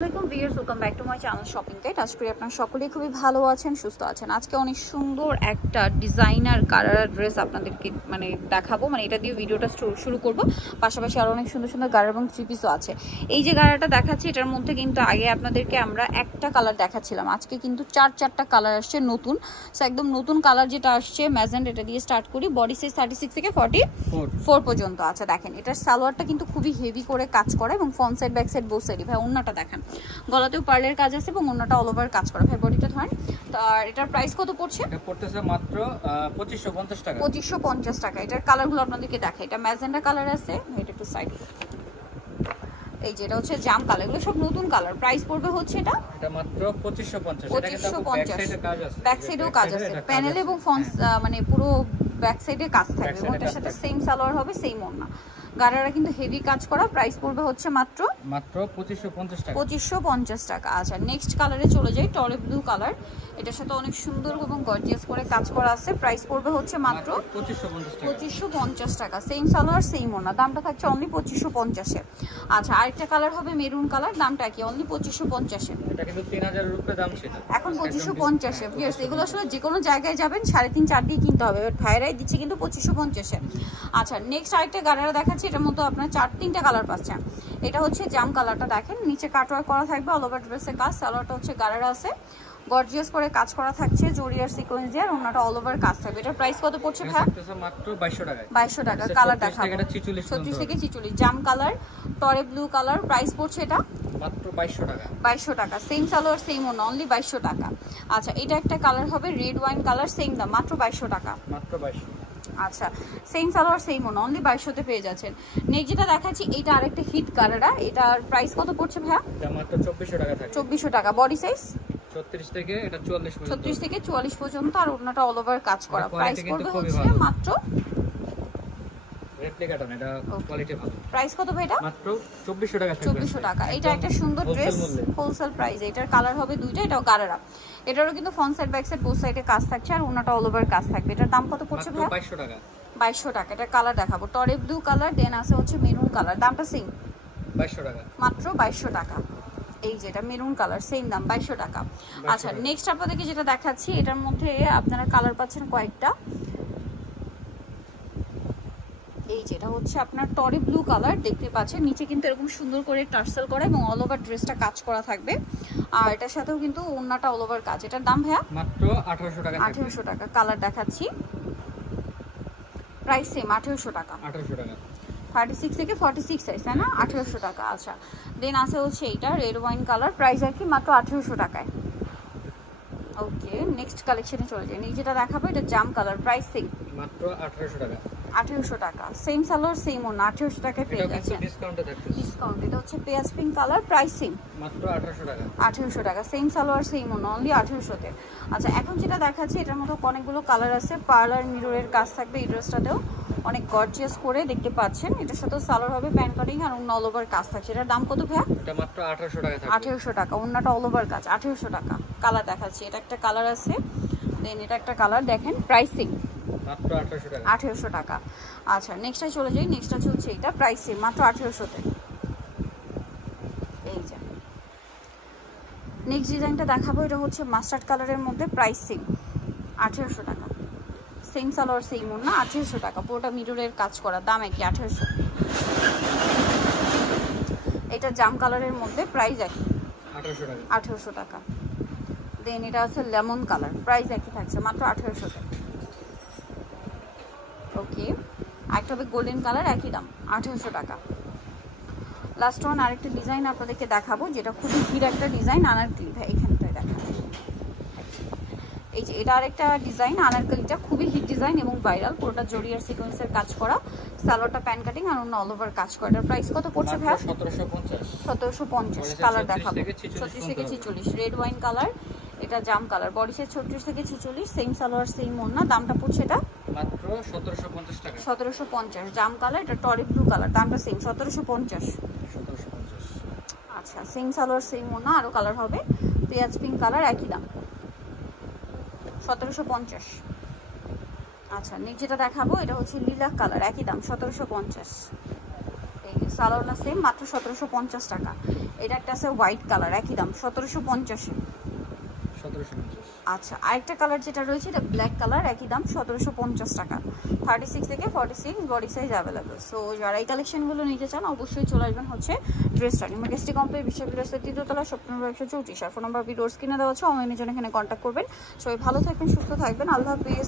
আসসালামু আলাইকুম viewers, welcome back to my channel shopping guide. আশা করি আপনারা সকলেই খুবই ভালো আছেন, সুস্থ আছেন। আজকে অনেক সুন্দর একটা ডিজাইনার গারারা ড্রেস আপনাদেরকে দেখাবো, এটা দিয়ে ভিডিওটা শুরু করব। পাশাপাশি আরও অনেক সুন্দর সুন্দর গারা এবং থ্রি পিসও আছে। এই যে গারাটা দেখাচ্ছি, এটার মধ্যে কিন্তু আগে আপনাদেরকে আমরা একটা কালার দেখাচ্ছিলাম, আজকে কিন্তু চারটা কালার আসছে নতুন। সো একদম নতুন কালার যেটা আসছে ম্যাজেন্ট, এটা দিয়ে স্টার্ট করি। বডি সাইজ 36 থেকে 44 পর্যন্ত। আচ্ছা দেখেন, এটার সালোয়ারটা কিন্তু খুবই হেভি করে কাজ করা এবং front side back side both সাইডই। ভাই ওন্নাটা দেখেন, গলাতেও পার্লের কাজ আছে এবং অন্যটা অল ওভার কাজ করা। ভাই বডিটা ধরেন। আর এটার প্রাইস কত পড়ছে? এটা পড়তেছে মাত্র 2550 টাকা। 2550 টাকা। এটার কালারগুলো আপনাদেরকে দেখাই। এটা ম্যাজেন্টা কালার আছে, এটা একটু সাইড। এই যে এটা হচ্ছে জাম কালার, এগুলো সব নতুন কালার। প্রাইস পড়বে হচ্ছে এটা মাত্র 2550। এটা কিন্তু ব্যাক সাইডে কাজ আছে, ব্যাক সাইডেও কাজ আছে, প্যানেল এবং ফ্রন্ট পুরো ব্যাক সাইডে কাজ থাকবে এবং এটার সাথে সেম সালোয়ার হবে, সেম ওড়না। গারারা কিন্তু হেভি কাজ করা। প্রাইস পড়বে হচ্ছে মাত্র 2550 টাকা। 2550 টাকা। আচ্ছা নেক্সট কালারে চলে যাই, টরে ব্লু কালার। এটার সাথে অনেক সুন্দর এবং গর্জিয়াস করে কাজ করা আছে। প্রাইস পড়বে হচ্ছে মাত্র 2550 টাকা। সেম সালোয়ার সেম ওড়না, দামটা থাকছে অনলি 2550-এ। আচ্ছা আরেকটা কালার হবে মেরুন কালার, দামটা কি অনলি 2550-এ। এটা কিন্তু 3000 রুপির দাম ছিল, এখন 2550-এ। ভিউয়ার্স এগুলো আসলে যে কোনো জায়গায় যাবেন 3.5-4 দিয়ে কিনতে হবে, বাট ভাইরাই দিচ্ছে কিন্তু 2550-এ। আচ্ছা নেক্সট আরেকটা গারারা দেখাচ্ছি, এটার মধ্যে আপনার 3টা কালার পাচ্ছেন। এটা হচ্ছে জাম কালারটা, দেখেন নিচে কাটওয়ার্ক করা থাকবে, অল ওভার ড্রেসের কাজ। সালোয়ারটা হচ্ছে গারারা আছে, গর্জিয়াস করে কাজ করা থাকছে, জরিয়ার সিকোয়েন্স দিয়ে, আর ওন্নাটা অল ওভার কাজ থাকবে। এটার প্রাইস কত পড়ছে ভাই? মাত্র 2200 টাকা। 2200 টাকা। কালার দেখাবো 36 থেকে 46, জাম কালার, টরে ব্লু কালার। প্রাইস পড়ছে এটা মাত্র 2200 টাকা। 2200 টাকা। সেম সালোয়ার সেম ওন্না, অনলি 2200 টাকা। আচ্ছা এটা একটা কালার হবে রেড ওয়াইন কালার, সেম দাম মাত্র 2200 টাকা। মাত্র 2200। আচ্ছা সেম সালোয়ার সেম ওন্না, অনলি 2200-তে পেয়ে যাচ্ছেন। নেক্সট যেটা দেখাচ্ছি, এটা আরেকটা হিট কালার। এটার প্রাইস কত পড়ছে ভাইয়া? এটা মাত্র 2400 টাকা থাকে। 2400 টাকা। বডি সাইজ 36 থেকে এটা 44 পর্যন্ত। 36 থেকে 44 পর্যন্ত, আর ওন্নাটা অল ওভার কাজ করা। প্রাইস পড়বে হচ্ছে মাত্র রেপ্লিকাটা, এটা কোয়ালিটি ভালো। প্রাইস কত ভাই? এটা মাত্র 2400 টাকা। 2400 টাকা। এটা একটা সুন্দর ড্রেস, হোলসেল প্রাইস। এটার কালার হবে দুইটা, এটাও গারারা। এটারও কিন্তু front side back side both সাইডে কাজ থাকছে, আর ওন্নাটা অল ওভার কাজ থাকবে। এটার দাম কত পড়ছে ভাই? 2200 টাকা। 2200 টাকা। এটা কালার দেখাবো, টরে ব্লু কালার, দেন আছে হচ্ছে মেরুন কালার। দামটা সেম 2200 টাকা। মাত্র 2200 টাকা। এই যে এটা মেরুন কালার, সেম দাম 2200 টাকা। আচ্ছা নেক্সট আপনাদেরকে যেটা দেখাচ্ছি, এটার মধ্যে আপনারা কালার পাচ্ছেন কয়েকটা। এই যেটা হচ্ছে আপনার টরি ব্লু কালার, দেখতে পাচ্ছেন নিচে কিন্তু এরকম সুন্দর করে টার্সেল করা এবং অল ওভার ড্রেসটা কাজ করা থাকবে, আর এটার সাথেও কিন্তু ওন্নাটা অল ওভার কাজ। এটার দাম ভাইয়া মাত্র 1800 টাকা। 1800 টাকা। কালার দেখাচ্ছি, প্রাইস সেম 1800 টাকা। 1800 টাকা। 36 থেকে 46 সাইজ, তাই না? 1800 টাকা। আচ্ছা দেন আছে হচ্ছে এইটা রেড ওয়াইন কালার, প্রাইস আর কি মাত্র 1800 টাকায়। ওকে নেক্সট কালেকশনে চলে যাই। এই যেটা দেখাবো, এটা জাম কালার, প্রাইস সেম মাত্র 1800 টাকা। 1800 টাকা। সেম সালোয়ার সেম ওন্না, 1800 টাকায় পেয়ে যাচ্ছে। ডিসকাউন্টে থাকছে। ডিসকাউন্ট। এটা হচ্ছে পেঁয়াজ পিঙ্ক কালার, প্রাইস সেম মাত্র 1800 টাকা। 1800 টাকা। সেম সালোয়ার সেম ওন্না, অনলি 1800-তে। আচ্ছা এখন যেটা দেখাচ্ছি, এটার মধ্যে অনেকগুলো কালার আছে, পার্লার মিররের কাজ থাকবে। এই ড্রেসটাতেও অনেক গর্জিয়াস করে দেখতে পাচ্ছেন। এটার সাথে সালোয়ার হবে প্যান্ট কাটিং, আর ওন্না অল ওভার কাজ থাকছে। এটার দাম কত ভাইয়া? এটা মাত্র 1800 টাকা থাকবে। 1800 টাকা। ওন্নাটা অল ওভার কাজ, 1800 টাকা। কালার দেখাচ্ছি, এটা একটা কালার আছে, দেন এটা একটা কালার, দেখেন প্রাইস সেম মাত্র 1800 টাকা। 1800 টাকা। আচ্ছা নেক্সটে চলে যাই। নেক্সট আছে হচ্ছে এটা, প্রাইস সেম মাত্র 1800-তে। এই যে নেক্সট ডিজাইনটা দেখাবো, এটা হচ্ছে মাস্টার্ড কালারের মধ্যে, প্রাইস সেম 1800 টাকা। সেম সালোয়ার সেম ওন্না, 1800 টাকা। পুরোটা মিররের কাজ করা, দাম একই 1800। এটা জাম কালারের মধ্যে, প্রাইস একই 1800 টাকা। 1800 টাকা। দেন এটা আছে লেমন কালার, প্রাইস একই থাকছে মাত্র 1800 টাকা। ওকে একটা হবে গোল্ডেন কালার, একই দাম 1800 টাকা। লাস্ট ওয়ান আরেকটা ডিজাইন আপনাদেরকে দেখাবো, যেটা খুবই হিট একটা ডিজাইন, আনারকলি। ভাই এখানটায় দেখাবো, এই যে এটা আরেকটা ডিজাইন আনারকলিটা, খুবই হিট ডিজাইন এবং ভাইরাল। পুরোটা জরিয়ার সিকোয়েন্সের কাজ করা, সালোয়ারটা প্যান্ট কাটিং, আর অন্য অল ওভার কাজ করা। এটার প্রাইস কত পড়ছে ভাই? 1750। 1750। কালার দেখাবো 36 থেকে 46, রেড ওয়াইন কালার, এটা জাম কালার। বডি সাইজ 36 থেকে 46, সেম সালোয়ার সেম ওন্না। দামটা পড়ছে এটা মাত্র 1750 টাকা। 1750। জাম কালার, এটা টরি ব্লু কালার, দামটা সেম 1750। 1750। আচ্ছা সেম সালোয়ার সেম ওন্না, আরো কালার হবে, পেঁয়াজ পিঙ্ক কালার, একই দাম 1750। আচ্ছা নেক্সট যেটা দেখাবো, এটা হচ্ছে লিলাক কালার, একই দাম 1750। এই যে সালোয়ারটা সেম, মাত্র 1750 টাকা। এটা একটা আছে হোয়াইট কালার, একই দাম 1750। আচ্ছা, আরেকটা কালার যেটা রয়েছে এটা ব্ল্যাক কালার, একই দাম 1750 টাকা। 36 থেকে 46 বডি সাইজ অ্যাভেলেবেল। সো যারা এই কালেকশনগুলো নিতে চান অবশ্যই চলে আসবেন হচ্ছে ড্রেসটা মেজেস্টিক কমপ্লেক্স বিশ্ববিদ্যালয়ের 3য় তলা, শপ নম্বর 134। আর ফোন নাম্বার ভিডিওর স্ক্রিনে দেওয়া আছে, অনলাইনে জন্য এখানে কন্ট্যাক্ট করবেন। সবাই ভালো থাকবেন, সুস্থ থাকবেন, আল্লাহ হাফেজ।